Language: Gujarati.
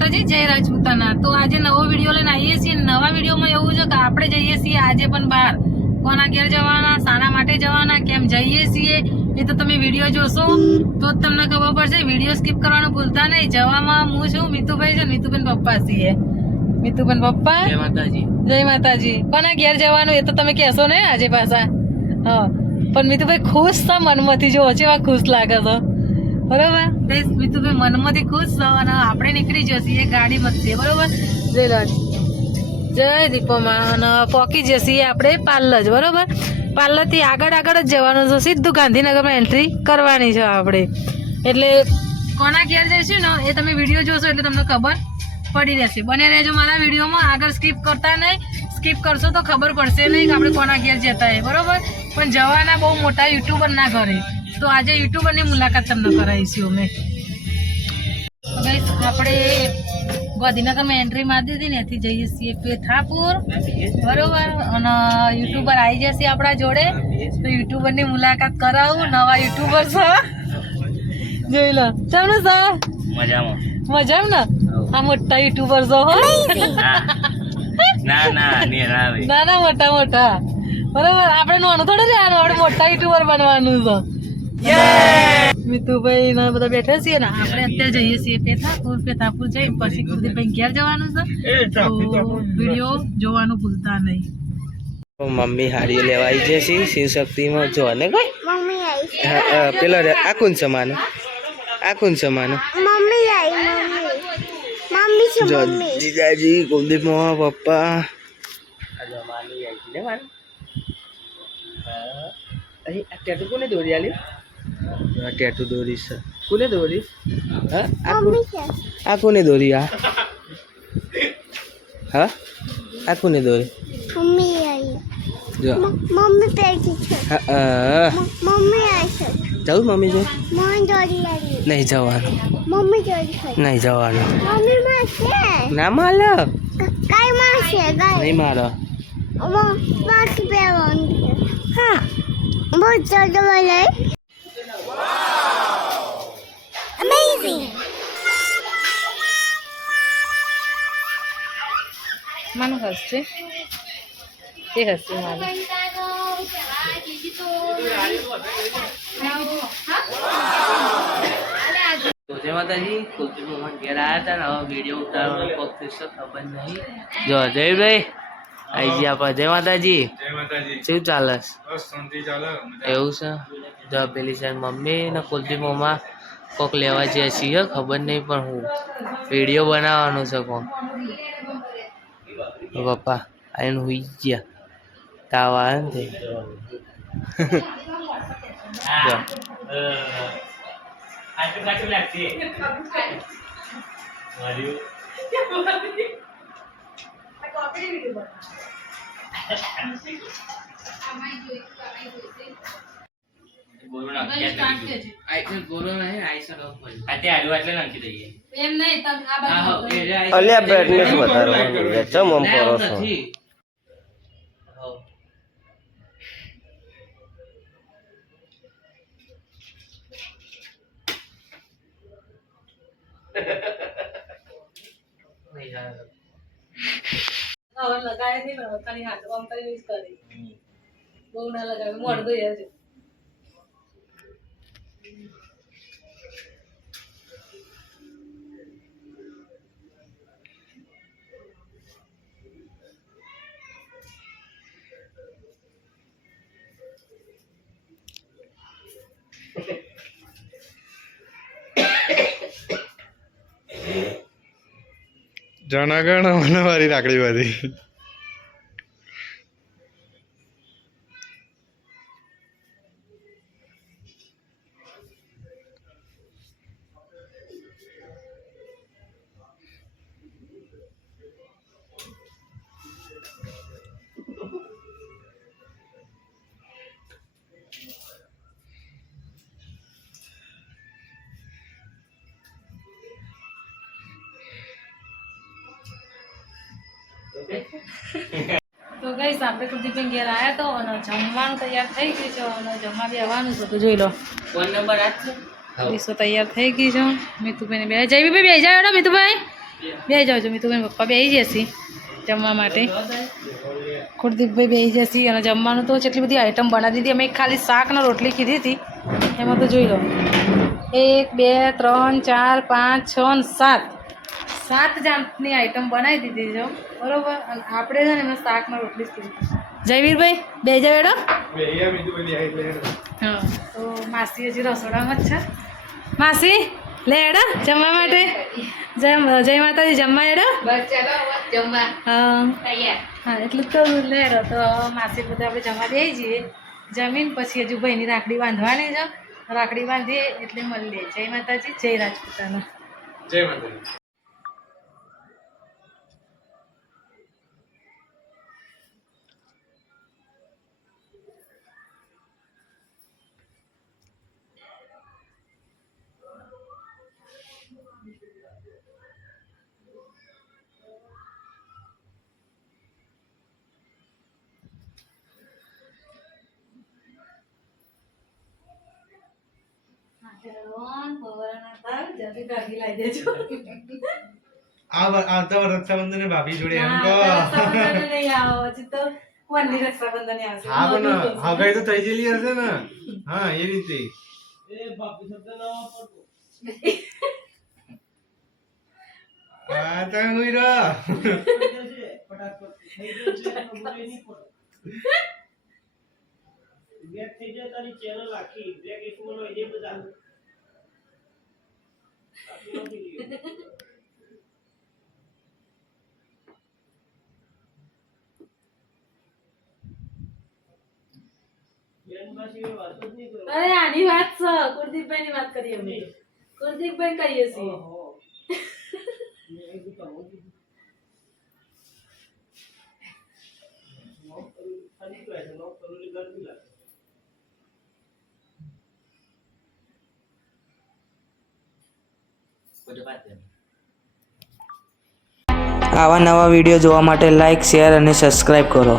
માતાજી, જય રાજપૂતાના। તો આજે નવો વિડીયો લઈને આવીએ છીએ। નવા વિડીયોમાં એવું છે કે આપણે જઈએ છીએ આજે પણ બહાર। કોના ઘેર જવાના, શાના માટે જવાના, કેમ જઈએ છીએ એ તો તમે વિડીયો જોશો તો જ તમને ખબર પડશે। વિડીયો સ્કીપ કરવાનું ભૂલતા નહીં। જવામાં હું છું, મિતુભાઈ છે, મિતુબેન પપ્પા છીએ। મિતુબેન પપ્પા, જય માતાજી, જય માતાજી। કોના ઘેર જવાનું એ તો તમે કહેશો ને આજે પાછા। હા, પણ મિતુભાઈ ખુશ છે મનમાંથી, જો કેવા ખુશ લાગે છે, બરોબર। મિતુભાઈ મનમાંથી ખુશ છો અને આપણે નીકળી જઈએ ગાડીમાં જ, બરોબર। જય લાડ, જય દીપોમાં। અને પોકી જઈએ આપણે પાર્લર જ, બરોબર। પાર્લર થી આગળ જ જવાનું છે, સીધું ગાંધીનગરમાં એન્ટ્રી કરવાની છે આપણે। એટલે કોના ઘેર જઈશું ને એ તમે વિડીયો જોશો એટલે તમને ખબર પડી રહેશે। બને રહેજો મારા વિડીયોમાં, આગળ સ્કીપ કરતા નહીં। સ્કીપ કરશો તો ખબર પડશે નહીં કે આપણે કોના ઘેર જતા હોય, બરોબર। પણ જવાના બહુ મોટા યુટ્યુબર ના ઘરે, તો આજે યુટ્યુબરની મુલાકાત તમને કરાવીશું અમે। આપણે ગાંધીનગરમાં એન્ટ્રી મારી દીધી ને, એથી જઈએ છીએ પેથાપુર, બરોબર। અને યુટ્યુબર આવી જશે આપણા જોડે, તો યુટ્યુબરની મુલાકાત કરાવું। નવા યુટ્યુબર છે, જોઈ લો। ચાલો સર, મજામાં ને? આ મોટા યુટ્યુબર છો હો? ના મોટા, બરોબર। આપણે નાનું થોડું રહેવાનું, આપણે મોટા યુટ્યુબર બનવાનું છે। મિતુભાઈ ને બધા બેઠા છીએ ને, આપણે અત્યારે જઈએ છીએ પેથાપુર જઈ પછી કુલદીપભાઈ ઘેર જવાનું છે, તો વિડીયો જોવાનું ભૂલતા નહીં। મમ્મી હાડી લેવા આવી જશે શિવ શક્તિમાં, જો ને કોઈ પેલો આ કોણ છે માનો, આ કોણ છે માનો? જો જીજાજી, કુલદીપ મામા, પપ્પા, આ ટેટુ કોને દોરી આલી? આ ટેટુ દોરી છે, કોને દોરી? હા, આ કોને દોરી? હા, આ કોને દોરી? જો મમ્મી પેકી છે। હા, મમ્મી આવી છે। જાઉં મમ્મી જો? નહીં જવાનું, મમ્મી નહીં જવાનું, મમ્મી મારશે ના, માલો કઈ મારશે, નહીં મારો, બાકી પહેરવાનું છે। હા, બહુ જલ્દી બોલે, અમેઝિંગ। માનું હસશે, તે હસશે માનું। જય માતાજી, કુલદીપ મામા ઘેર આવ્યા હતા ને, હવે વિડીયો ઉતારવાનો કોક થશે ખબર નહીં। જો જયભાઈ આવી ગયા આપણે। જય માતાજી, શું ચાલે? એવું છે? જો પેલી સાઈડ મમ્મી ને કુલદીપ મામા કોક લેવા જઈએ છીએ, ખબર નહીં પણ હું વિડીયો બનાવવાનું છે કોક। પપ્પા આઈને હુઈ ગયા, તાવ આવે ને જો અલ્યા બ્રાઇટનેસ વધારવાનું છે, ચમ આમ કરો છો? લગાય નહીં, ખાલી હાથ આમ કરી યુઝ કરી, બહુ ના લગાવે, મોઢ ધોઈ હશે। જણાગણ મને વારી રાખડી બધી તો ગઈશ આપણે કુલદીપભાઈ ઘેર આવ્યા તો અને જમવાનું તૈયાર થઈ ગયું છે અને જમવા બેસવાનું છે, તો જોઈ લો ફોન નંબર આ છે। ડીશો તૈયાર થઈ ગઈ છે। મિતુભાઈ ને બે જયવીભાઈ બે જાય, મિતુભાઈ બે જાઓ છો મિતુભાઈ પપ્પા બેસી જશે જમવા માટે. કુલદીપભાઈ બેસી જશે અને જમવાનું તો જેટલી બધી આઈટમ બનાવી દીધી. અમે ખાલી શાક ને રોટલી કીધી હતી એમાં તો જોઈ લો 1 2 3 4 5 6 ને 7 જાતની આઈટમ બનાવી દીધી છે બરોબર. અને આપણે છે ને એમાં શાક ને રોટલી જ કીધી. જયવીરભાઈ બે જાવ એડો. હા તો માસી હજી રસોડામાં જ છે. માસી લે એડો જમવા માટે. જય માતાજી જમવા એડો. હા હા એટલે તો લે એડો તો માસી બધા આપણે જમવા દઈ જઈએ. જમીન પછી હજુ ભાઈની રાખડી બાંધવાની છે. રાખડી બાંધીએ એટલે મળીએ. જય માતાજી જય રાજપૂતાના. જય માતાજી. આવતા રક્ષાબંધન ભાભી જોડે એમ કહો. હા પણ હગાઈ તો થઈ ગયેલી હશે ને. હા એ રીતે હા તમે હુઈ રહો. અરે આની વાત છે કુલદીપભાઈ ની વાત કરીએ અમે. કુલદીપભાઈ કરીએ છીએ. આવા નવા વિડીયો જોવા માટે લાઈક શેર અને સબસ્ક્રાઈબ કરો.